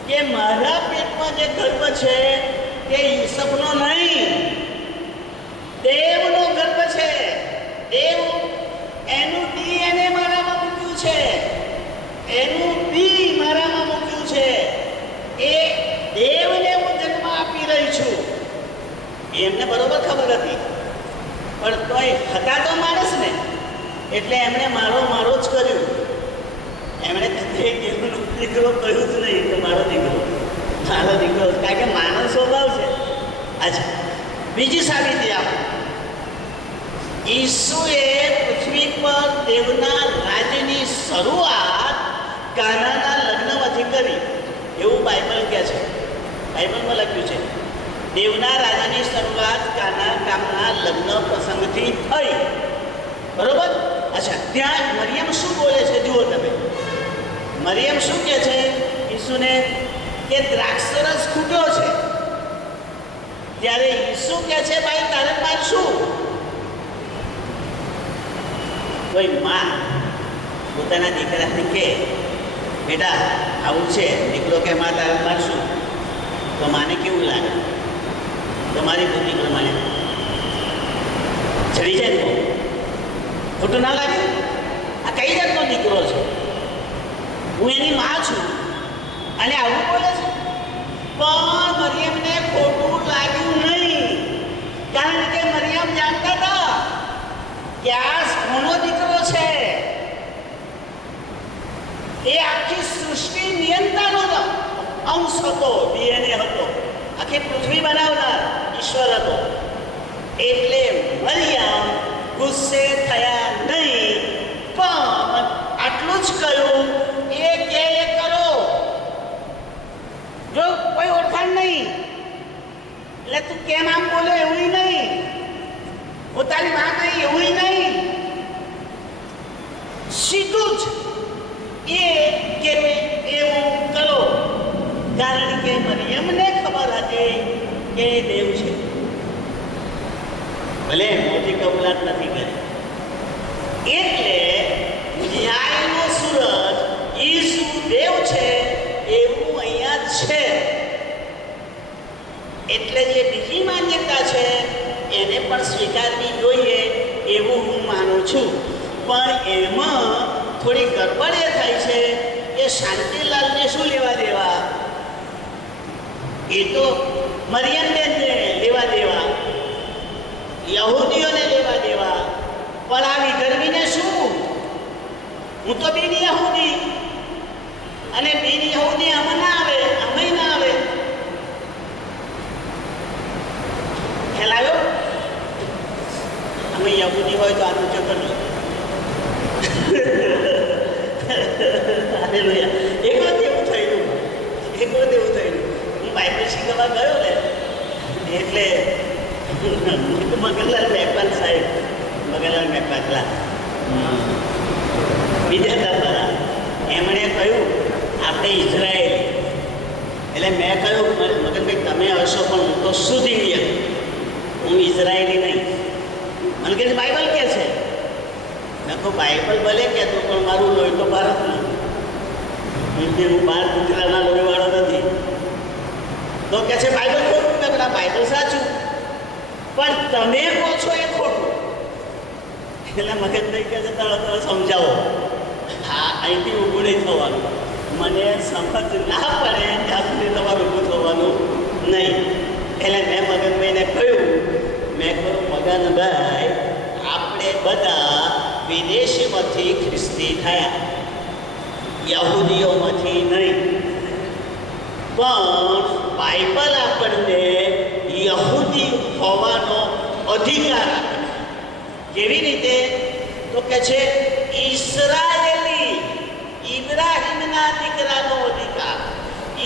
કે મારા પેટમાં જે ગર્ભ છે તે યુસુફનો નહીં, દેવનો ગર્ભ છે. દેવ એનું ડીએનએ મારામાં મૂક્યું છે, એનું બી મારામાં મૂક્યું છે. એ દેવને હું જન્મ આપી રહી છું. એમને બરોબર ખબર હતી, પણ તોય હતા તો માણસ ને, એટલે એમણે મારો જ કર્યું. એમણે દેવનો દીકરો કહ્યું જ નહીં કે મારો દીકરો, કારણ કે માનવ સ્વભાવ છે. અચ્છા, બીજી સાબિતી આપો. ઈસુએ પૃથ્વી પર દેવના રાજ્યની શરૂઆત કાનાના લગ્નમાંથી કરી એવું બાઇબલ કહે છે. બાઇબલમાં લખ્યું છે દેવના રાજ્યની શરૂઆત કાના ગામના લગ્ન પ્રસંગથી થઈ. બરોબર? અચ્છા, ત્યાં મરિયમ શું બોલે છે જુઓ તમે. મરિયમ શું કહે છે ઈસુને કે દ્રાક્ષરસ ખૂટ્યો છે. ત્યારે ઈસુ કહે છે ભાઈ તારે મારશું. કોઈ માં પોતાના દીકરાને કહે બેટા આવું છે, દીકરો કે માં તારે મારશું, તો માને કેવું લાગે? તમારી બુદ્ધિ પ્રમાણે ચડી જાય તો ખોટું ના લાગે? આ કઈ જાતનો દીકરો છે? હું એની માં છું અને આવું બોલે છે. પણ મરિયમને ખોટું લાગ્યું નહીં, કારણ કે મરિયમ જાણતા હતા કે આ કોનો દીકરો છે. એ આખી સૃષ્ટિ નિયંતાનો અંશ હતો, ડીએનએ હતો, આખી પૃથ્વી બનાવનાર ઈશ્વર હતો. એટલે મરિયમ ગુસ્સે થયા નહીં, પણ આટલું જ કહ્યું એ કે એ કરો. જો કોઈ ઓળખાણ નહીં એટલે તું કેમ આમ બોલે એવું નહીં, પોતાની વાત નહીં એવું નહીં, સીધું જ એ કે એવું કરો. કારણ કે મરિયમને ખબર હતી કે એ દેવ છે. ભલે મોટી કબૂલાત નથી કરી. એટલે ન્યાયનો સૂરજ ઈસુ દેવ છે એવું અહીંયા છે. એટલે જે બીજી માન્યતા છે એને પણ સ્વીકારવી જોઈએ એવું હું માનું છું. પણ એમાં થોડી ગડબડ એ થાય છે કે શાંતિલાલને શું લેવા દેવા? એ તો મરિયમને લેવા દેવા, યહૂદીઓને લેવા દેવા, પણ આ વિધર્મીને શું? હું તો બિન યહૂદી, અને બિન યહૂદી આમાં ના આવે, અમે ના આવે. ખ્યાલ આવ્યો? અમે યહૂદી હોય તો આનું ચક્કર નહીં. એક વખત એવું થયેલું. હું બાઇબલ શીખવા ગયો ને, એટલે મગનલાલ મહેપાન સાહેબ, મગનલાલ મહેપાન બીજા હતા, એમણે કહ્યું આપણે ઇઝરાયેલ. એટલે મેં કહ્યું મગનભાઈ તમે હશો પણ હું તો શુદ્ધ ઇન્ડિયન, હું ઇઝરાયેલી નહીં. મને કહે છે બાઇબલ કે છે. મેં કહું બાઇબલ ભલે કહેતું પણ મારું લોહી તો ભારતનું. હું બાર કૂતરાના લોહીવાળો નથી. તો કહે છે બાઇબલ ખોટું. મેં કહ્યું બાઇબલ સાચું, પણ તમે કહો છો એ ખોટું. એટલે મગજભાઈ કહે છે તમે સમજાવો. હા, અહીંથી ઊભું નહીં થવાનું. મને સમજ ના પડે ત્યાં સુધી તમારું ઊભું થવાનું નહીં. એટલે મેં મગનભાઈને કહ્યું, મેં કહ્યું મગનભાઈ, આપણે બધા વિદેશીમાંથી ખ્રિસ્તી થયા, યહૂદીઓમાંથી નહીં. પણ બાઇબલ આપણને યહૂદી હોવાનો અધિકાર આપે. કેવી રીતે? તો કે છે ઈસરાયેલી, ઇબ્રાહિમના દીકરાનો અધિકાર,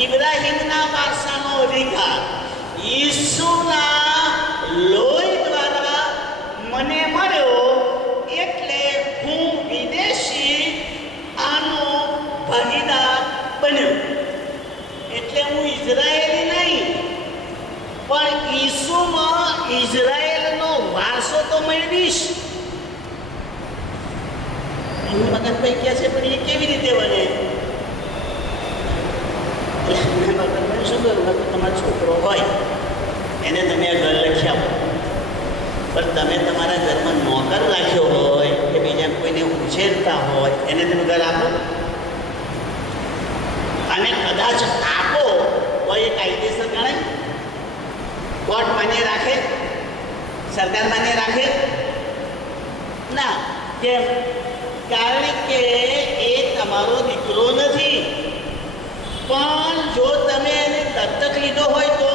ઇબ્રાહિમના વારસાનો અધિકાર ઈસુના લોહી દ્વારા મને મળ્યો. એટલે હું વિદેશી આનો ભાગીદાર બન્યો. એટલે હું ઇઝરાયેલી નહીં, પણ ઈસુમાં ઇઝરાયેલનો વારસો તો મેળવીશ. મગનભાઈ કહે છે પણ એ કેવી રીતે બને? મગનભાઈ શું કરું? તમારો છોકરો હોય એને તમે આ ઘર લખી આપો, પણ તમે તમારા ઘરમાં નોકર રાખ્યો હોય કે બીજા કોઈને ઉછેરતા હોય એને તમે ઘર આપો. અને કદાચ આપો તો એ કાયદેસર ગણાય? કોર્ટ માન્ય રાખે? સરકાર માન્ય રાખે? ના. કેમ? કારણ કે એ તમારો દીકરો નથી. પણ જો તમે એને દત્તક લીધો હોય તો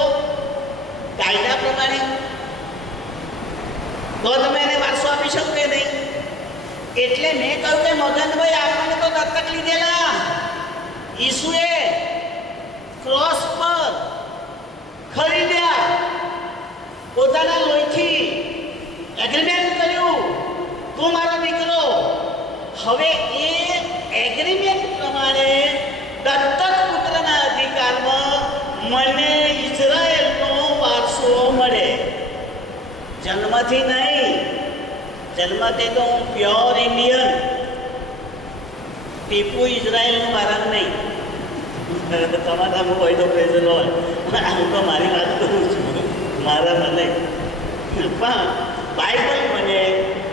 કાયદા પ્રમાણે તો તમે એને વારસો આપી શકો કે નહીં? એટલે મેં કહ્યું કે મગનભાઈ આપણને તો દત્તક લીધેલા ઈસુએ ક્રોસ પર ખરીદ્યા, પોતાના લોહીથી એગ્રીમેન્ટ કર્યું, તું મારો દીકરો. હવે એ એગ્રીમેન્ટ પ્રમાણે દત્તક પુત્રના અધિકારમાં મને ઇઝરાયેલનો વારસો મળે. જન્મથી નહીં. જન્મથી તો હું પ્યોર ઇન્ડિયન. ટીપુ ઇઝરાયેલનું મારા નહીં. તમારા હોય તો પ્રેઝન્ટ હોય. હું તો મારી વાત કરું છું, મારામાં નહીં. પણ બાઇબલ મને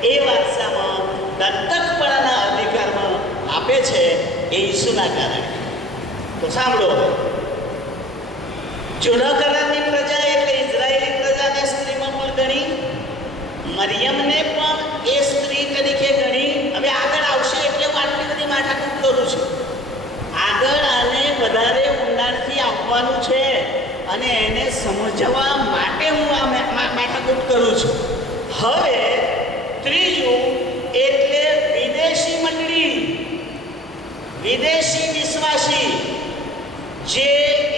એ વારસામાં દત્તકપણાના અધિકારમાં આપે છે એ ઈસુના કારણે. તો સાંભળો, જૂના કરારની પ્રજા એટલે ઇઝરાયેલી પ્રજાને સ્ત્રીમાં પણ ગણી, મરિયમને પણ એ સ્ત્રી તરીકે ગણી. હવે આગળ આવશે એટલે હું આટલી બધી માથાકૂટ કરું છું. આગળ આને વધારે ઊંડાણથી આવવાનું છે અને એને સમજવા માટે હું આ માથાકૂટ કરું છું. હવે ત્રીજું એટલે વિદેશી મંડળી, વિદેશી વિશ્વાસી જે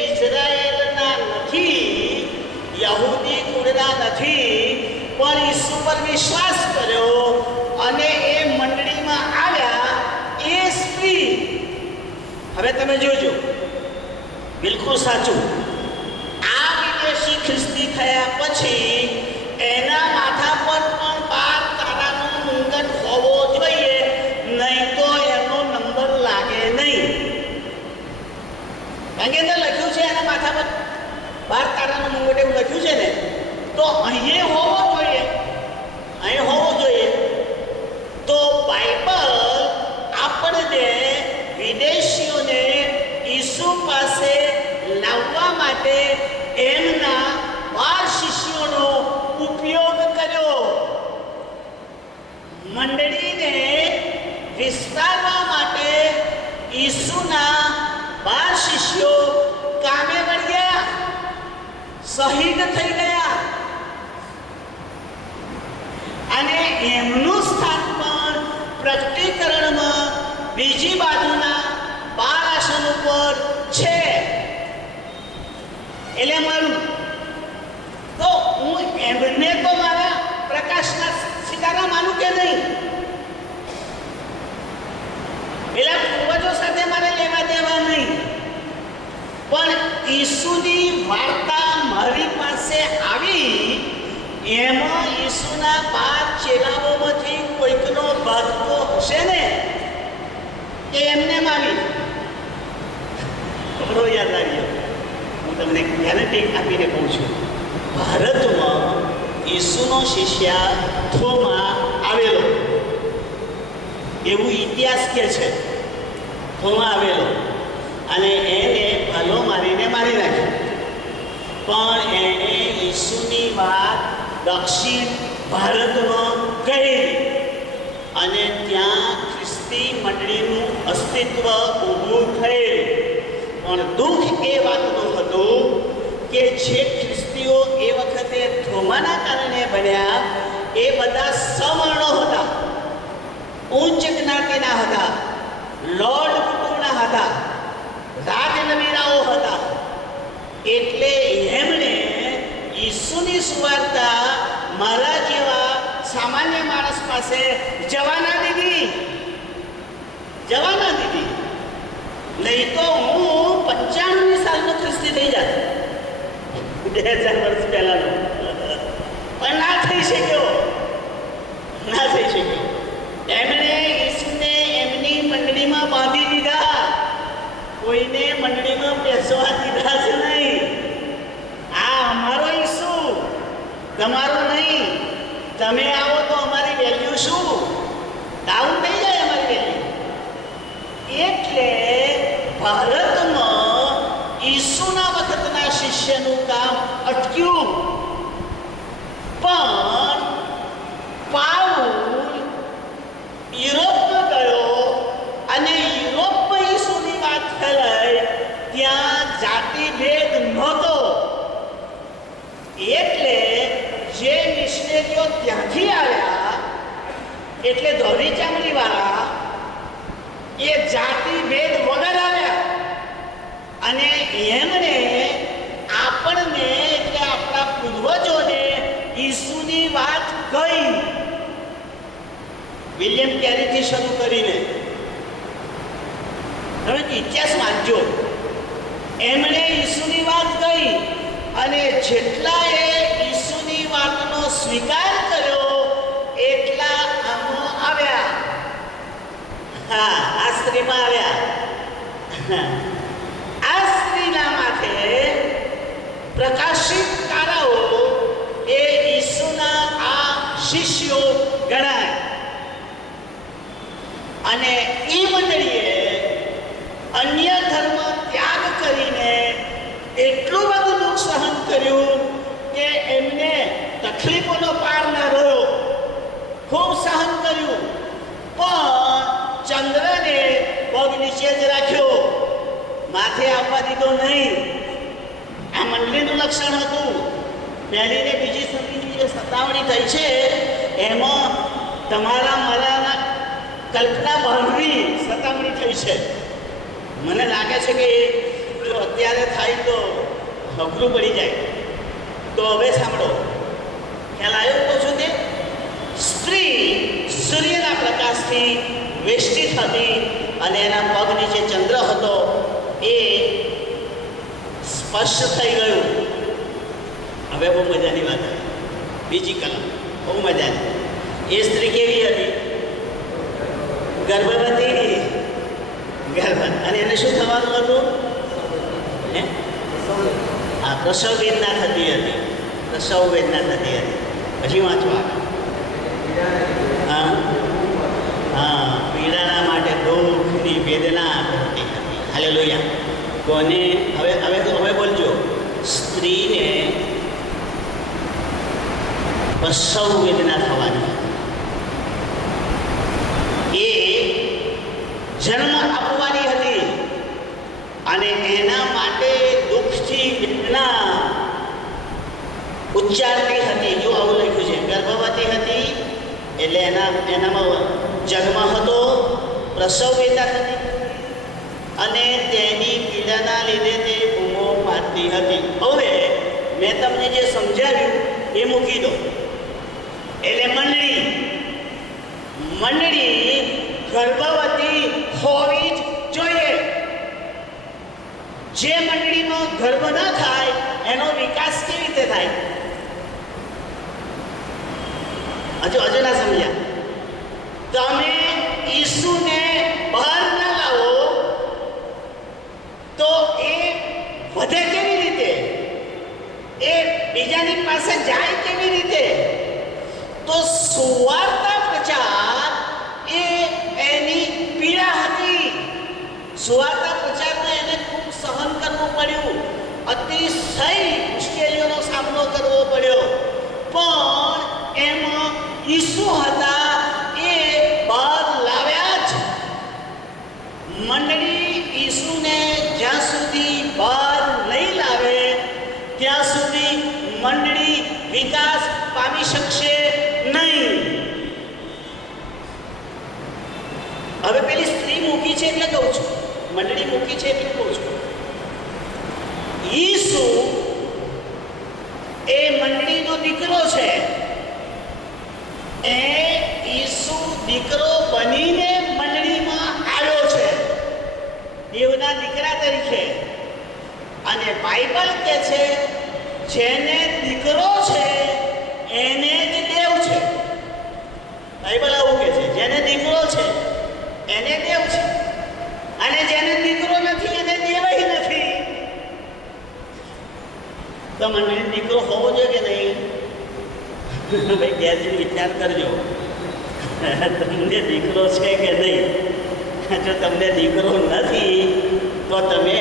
ઇઝરાયેલના નથી, યહૂદી કુળના નથી, પણ ઈસુ પર વિશ્વાસ કર્યો અને એ મંડળીમાં આવ્યા એ સ્ત્રી. હવે તમે જોજો, બિલકુલ સાચું. આ વિદેશી ખ્રિસ્તી થયા પછી એના માથા પર પણ 12 તારાનો મુંગટ હોવો જોઈએ, નહીં તો એનો નંબર લાગે નહીં. કારણ કે અંદર લખ્યું છે એના માથા પર 12 તારાનો મુંગટ એવું લખ્યું છે ને, તો અહીં હોવો જોઈએ, અહીં હોવો જોઈએ. તો બાઇબલ આપણને વિદેશીઓને ઈસુ પાસે લાવવા માટે એમના 12 શિષ્યોનો ઉપયોગ કર્યો. મંડળીને વિસ્તારવા માટે ઈસુના 12 શિષ્યો કામે વળ્યા, શહીદ થઈ ગયા. અને એમનું સ્થાન પણ પ્રગટીકરણમાં બીજી બાજુના 12 આસન ઉપર છે. એટલે મારું તો હું એમને તો મારા પ્રકાશના સિતારા માનું કે નહીં? પેલા પૂર્વજો સાથે મારે લેવા દેવા નહીં, પણ ઈસુની વાર્તા મારી પાસે આવી, એમાં ઈસુના 12 ચેલાઓમાંથી કોઈકનો ભક્તો હશે ને કે એમને માની થોડો યાદ આવ્યો. હું તમને ગેરંટી આપીને કહું છું, ભારતમાં ઈસુનો શિષ્ય થોમા આવેલો એવું ઇતિહાસ કે છે. થોમા આવેલો અને એને ભલો મારીને મારી નાખ્યો, પણ એને ઈસુની વાત દક્ષિણ ભારતમાં કહી અને ત્યાં ખ્રિસ્તી મંડળીનું અસ્તિત્વ ઊભું થયેલું. પણ દુઃખ એ વાતનું હતું કે જે ખ્રિસ્તીઓ એ વખતે થોમાના કારણે બન્યા એ બધા સવર્ણો હતા, ઉચ્ચ જ્ઞાતિના હતા, લોર્ડ કુટુંબના હતા, રાજનવીરાઓ હતા. એટલે એમણે ઈસુની સુવાર્તા મારા જેવા સામાન્ય માણસ પાસે જવા ના દીધી. નહીં તો હું 95 સાલનો ખ્રિસ્તી થઈ જાત, 2000 વર્ષ પહેલાનો. પણ ના થઈ શક્યો. એમણે ઈસુને એમની મંડળીમાં બાંધી દીધા, કોઈને મંડળીમાં બેસવા દીધા જ નહીં. આ અમારો ઈસુ, તમારો નહીં. તમે આવો તો અમારી વેલ્યુ શું? ડાઉન થઈ જાય અમારી વેલ્યુ. એટલે ભારતમાં ઈસુના વખતના શિષ્યનું કામ અટક્યું. પણ પાઉલ યુરોપમાં ગયો અને યુરોપમાં ઈસુની વાત ફેલાઈ. ત્યાં જાતિભેદ નહોતો. એટલે જે મિશનરીઓ ત્યાંથી આવ્યા, એટલે ધોળી ચામડી વાળા, એ જાતિભેદ વગર આવ્યા અને એમણે આપણને એટલે આપણા પૂર્વજોને ઈસુની વાત કહી. વિલિયમ કેરીથી શરૂ કરીને તમે ઇતિહાસ વાંચજો. એમણે ઈસુની વાત કહી અને જેટલાએ ઈસુની વાતનો સ્વીકાર કર્યો એટલા આમાં આવ્યા. આ સ્ત્રીમાં આવ્યા. આ સ્ત્રીના માથે પ્રકાશિત તારાઓ એ ઈસુના આ શિષ્યો ગણાય. અને એ મંડળીએ અન્ય ધર્મ ત્યાગ કરીને એટલું બધું દુઃખ સહન કર્યું કે એમને તકલીફોનો પાર ન રહ્યો. ખૂબ સહન કર્યું, પણ ચંદ્રને પગ નીચે જ રાખ્યો, માથે આવવા દીધો નહીં. આ મંડળીનું લક્ષણ હતું. પહેલી ને બીજી સદીની જે સતાવણી થઈ છે એમાં તમારા મારા કલ્પના બહારની સતાવણી થઈ છે. મને લાગે છે કે જો અત્યારે થાય તો અઘરું પડી જાય. તો હવે સાંભળો, ખ્યાલ આવ્યો કહું છું તે સ્ત્રી સૂર્યના પ્રકાશથી વેષ્ટિત હતી અને એના પગ નીચે ચંદ્ર હતો. એ સ્પષ્ટ થઈ ગયું. હવે બહુ મજાની વાત હતી. બીજી કલમ બહુ મજાની. એ સ્ત્રી કેવી હતી? ગર્ભવતી. અને એને શું થવાનું હતું? પ્રસવ વેદના થતી હતી. પછી વાંચવા પીડાના માટે દુઃખની વેદના થતી હતી. હાલેલુયા. કોને? હવે બોલજો. સ્ત્રીને પ્રસવ વેદના થવાની, એ જન્મ આપવાની હતી અને એના માટે દુઃખથી વેદના ઉચ્ચારતી હતી. જો આવું લખ્યું છે, ગર્ભવતી હતી એટલે એનામાં જન્મ હતો, પ્રસવ વેદના થતી અને તેની પીડાના લીધે તે બૂમો પાડતી હતી. હવે મેં તમને જે સમજાવ્યું એ મૂકી દો. એટલે મંડળી ગર્ભવતી હોવી જ જોઈએ. જે મંડળીમાં ગર્ભ ન થાય એનો વિકાસ કેવી રીતે થાય? હજુ ના સમજ્યા? તમે ઈસુને બહાર ન લાવો તો એ વધે કેવી રીતે, એ બીજાની પાસે જાય કેવી રીતે? તો સુવાર્તા પ્રચાર એ એની પીડા હતી. સુવાર્તા પ્રચારમાં એને ખૂબ સહન કરવું પડ્યું, અતિશય મુશ્કેલીઓનો સામનો કરવો પડ્યો, પણ એમાં ઈસુ હતા એ બહાર લાવ્યા જ. મંડળી ઈસુને જ્યાં સુધી બહાર નહીં લાવે ત્યાં સુધી મંડળી વિકાસ પામી શકશે નહીં. હવે પેલી સ્ત્રી મૂકી છે એટલે કહું છું, મંડળી મૂકી છે એટલે કહું છું. ઈસુ એ મંડળીનો દીકરો છે. એ ઈસુ દીકરો બનીને મંડળીમાં આવ્યો છે, દેવના દીકરા તરીકે. અને બાઇબલ કહે છે જેને દીકરો છે એને જ દેવ છે. બાઇબલ આવું કહે છે, જેને દીકરો છે એને દેવ છે, અને જેને દીકરો નથી એને દેવય નથી. તો મંડળી દીકરો હોવો જોઈએ કે નહીં? ભાઈ ગેરજી વિચાર કરજો, તમને દીકરો છે કે નહીં? જો તમને દીકરો નથી તો તમે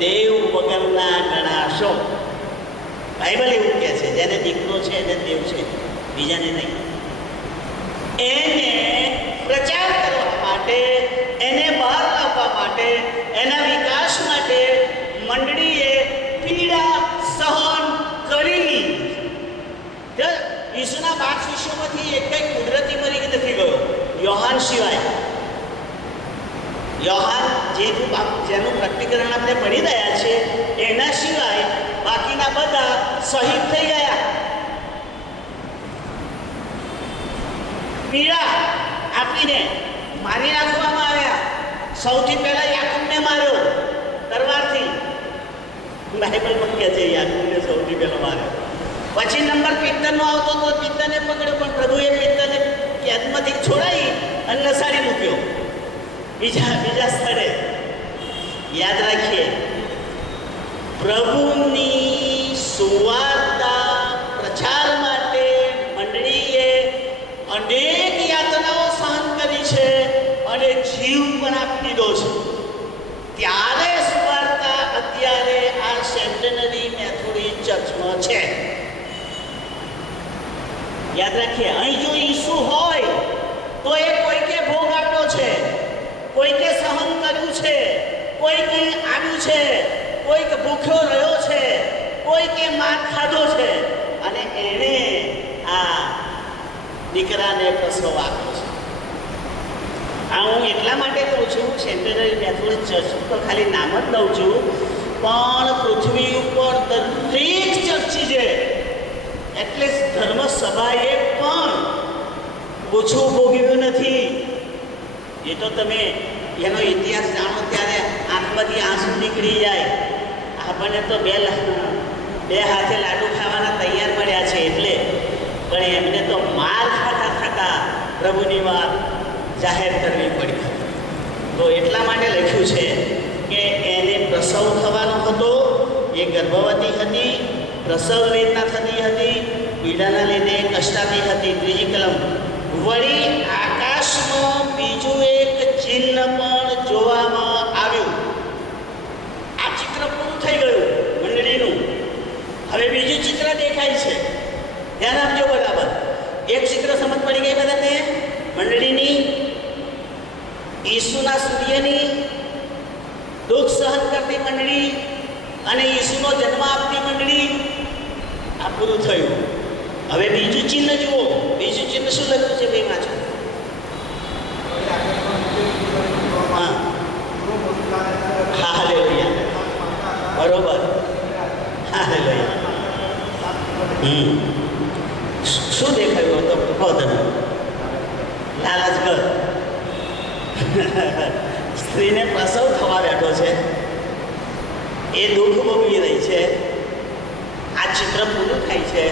દેવ વગરના ગણાશો. બાઇબલ એવું કહે છે જેને દીકરો છે એને દેવ છે, બીજાને નહીં. એને પ્રચાર કરવા માટે, એને બહાર લાવવા માટે, એના વિકાસ માટે મંડળીએ પીડા સહન કરી. ઈસુના 12 શિષ્યોમાંથી એક કંઈ કુદરતી મરી નથી ગયો, યોહાન સિવાય. યોહાન જેનું પ્રકટીકરણ આપણે પડી રહ્યા છે એના સિવાય બાકીના બધા શહીદ થઈ ગયા. પીડા આપીને મારી નાખવામાં આવ્યા. સૌથી પહેલા યાકૂબને માર્યો તલવારથી. બાઇબલમાં કહે છે યાકૂબને સૌથી પહેલો માર્યો. પછી નંબર પિત્તરનો આવતો તો પિત્તરને પકડ્યો, પણ પ્રભુએ પિત્તરને કેદમાંથી છોડાવી અને નસાડી મૂક્યો બીજા સ્થળે. યાદ રાખીએ, પ્રભુની સુવાર્તા પ્રચાર માટે મંડળીએ અનેક યાતનાઓ સહન કરી છે અને જીવ પણ આપી દીધો છે. ત્યારે સુવાર્તા અત્યારે આ સેન્ટેનરી મેથોડિસ્ટ ચર્ચમાં છે. યાદ રાખીએ, અહીં જો ઈસુ હોય તો એ કોઈકે ભોગ આપ્યો છે, કોઈકે સહન કર્યું છે, કોઈકે આવ્યું છે, કોઈક ભૂખ્યો રહ્યો છે, કોઈકે માર ખાધો છે, અને એણે આ દીકરાને પ્રસવ આપ્યો છે. આ હું એટલા માટે કહું છું, સેન્ટેનરી મેથોડિસ્ટ ચર્ચ તો ખાલી નામ જ દઉં છું, પણ પૃથ્વી ઉપર દરેક ચર્ચી છે, એટલે ધર્મ સભાએ પણ ઓછું ભોગવ્યું નથી. એ તો તમે એનો ઇતિહાસ જાણો ત્યારે આંખમાંથી આંસુ નીકળી જાય. આપણને તો બે હાથે લાડુ ખાવાના તૈયાર મળ્યા છે એટલે, પણ એમને તો માર ખાતા ખાતા પ્રભુની વાત જાહેર કરવી પડી. તો એટલા માટે લખ્યું છે કે એને પ્રસવ થવાનો હતો, એ ગર્ભવતી હતી, પ્રસવ વેદના થતી હતી, પીડાના લીધે કષ્ટાતી હતી. ત્રીજી કલમ, વળી આકાશમાં બીજું એક ચિહ્ન પણ જોવામાં આવ્યું. આ ચિત્ર પૂરું થઈ ગયું મંડળીનું. હવે બીજું ચિત્ર દેખાય છે, ધ્યાન આપજો બરાબર. એક ચિત્ર સમજ પડી ગઈ બધાને? મંડળીની, ઈસુના સૂર્યની, દુઃખ સહન કરતી મંડળી અને ઈસુનો જન્મ આપતી મંડળી. આ પૂરું થયું. હવે બીજું ચિહ્ન જુઓ. બીજું ચિહ્ન શું લખ્યું છે ભાઈ વાંચો? હા, હાલેલુયા, બરોબર, હાલેલુયા. શું દેખાયું તો કહો તમે? લાલચ કર. સ્ત્રીને પ્રસવ થવા બેઠો છે, એ દુઃખ ભોગવી રહી છે. આ ચિત્ર પૂરું થાય છે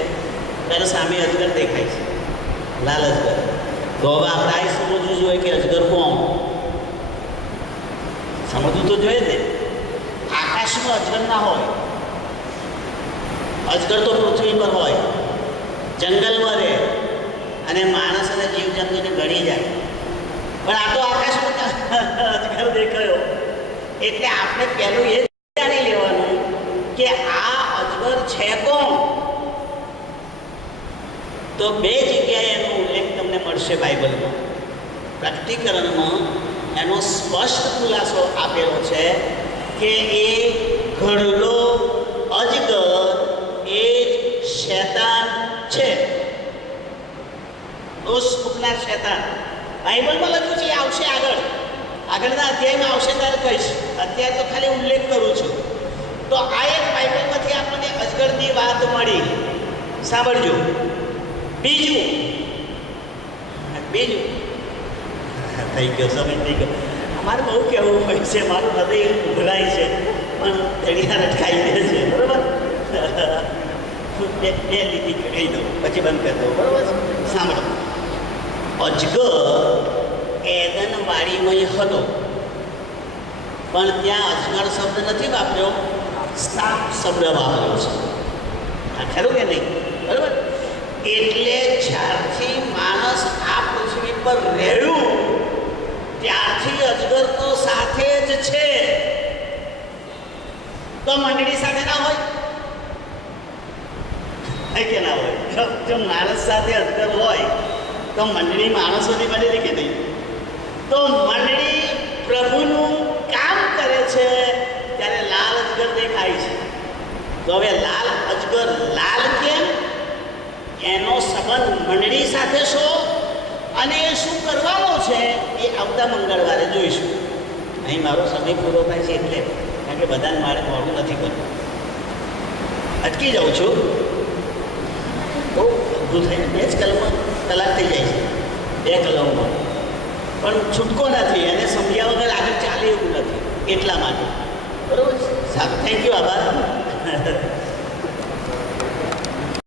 ત્યારે સામે અજગર દેખાય છે, લાલચ કર. તો હવે આપણે આ સમજવું જોઈએ કે અજગર કોણ? સમજવું તો જોઈએ ને. આકાશમાં અજગર ના હોય, અજગર તો પૃથ્વી પર હોય, જંગલમાં રહે અને માણસ અને જીવજંતુને ગળી જાય. પણ આ તો આકાશમાં અજગર દેખાયો એટલે આપણે પહેલું એ જાણી લેવાનું કે આ અજગર છે કોણ? તો બે જગ્યાએ એનો ઉલ્લેખ તમને મળશે બાઇબલમાં. પ્રકટીકરણમાં એનો સ્પષ્ટ ખુલાસો આપેલો છે કે એ ઘડલો અજગર એ જ શૈતાન છે. દોષ મૂકનાર શૈતાન બાઇબલમાં લખ્યું છે. એ આવશે આગળના અધ્યાયમાં આવશે ત્યારે કહીશ. અત્યારે તો ખાલી ઉલ્લેખ કરું છું. તો આ એક બાઇબલમાંથી આપણને અજગરની વાત મળી. સાંભળજો. બીજું થઈ ગયો, સમય થઈ ગયો. અમારે બહુ કહેવું હોય છે, મારું હૃદય ઉભરાય છે પણ ઘડિયાળ અટકાઈ દે છે. બરાબર? બે લીટી કહી દઉં પછી બંધ કરી દઉં. બરાબર? સાંભળો. અજગર એદન વાડીમાં હતો, પણ ત્યાં અજગર શબ્દ નથી વાપર્યો, સાપ શબ્દ વાપર્યો છે. આ ખરું કે નહીં? બરાબર? એટલે જ્યારથી માણસ આ પૃથ્વી પર રહ્યું ત્યારથી અજગર તો સાથે જ છે. તો મંડળી સાથે ના હોય કે ના હોય? જો માણસ સાથે અજગર હોય તો મંડળી માણસોની બનેલી કે નહીં? તો મંડળી પ્રભુનું કામ કરે છે ત્યારે લાલ અજગર દેખાય છે. તો હવે લાલ અજગર લાલ કેમ? એનો સંબંધ મંડળી સાથે શો અને એ શું કરવાનો છે એ આવતા મંગળવારે જોઈશું. અહીં મારો સમય પૂરો થાય છે એટલે, કારણ કે બધાને મારે મોડું નથી કરવું. અટકી જાઉં છું. બહુ અઘરું થાય. 2 કલાક થઈ જાય છે, 2 કલાકમાં પણ છૂટકો નથી. એને સમજ્યા વગર આગળ ચાલે એવું નથી. એટલા માટે. બરાબર? સારું, થેન્ક યુ, આભાર.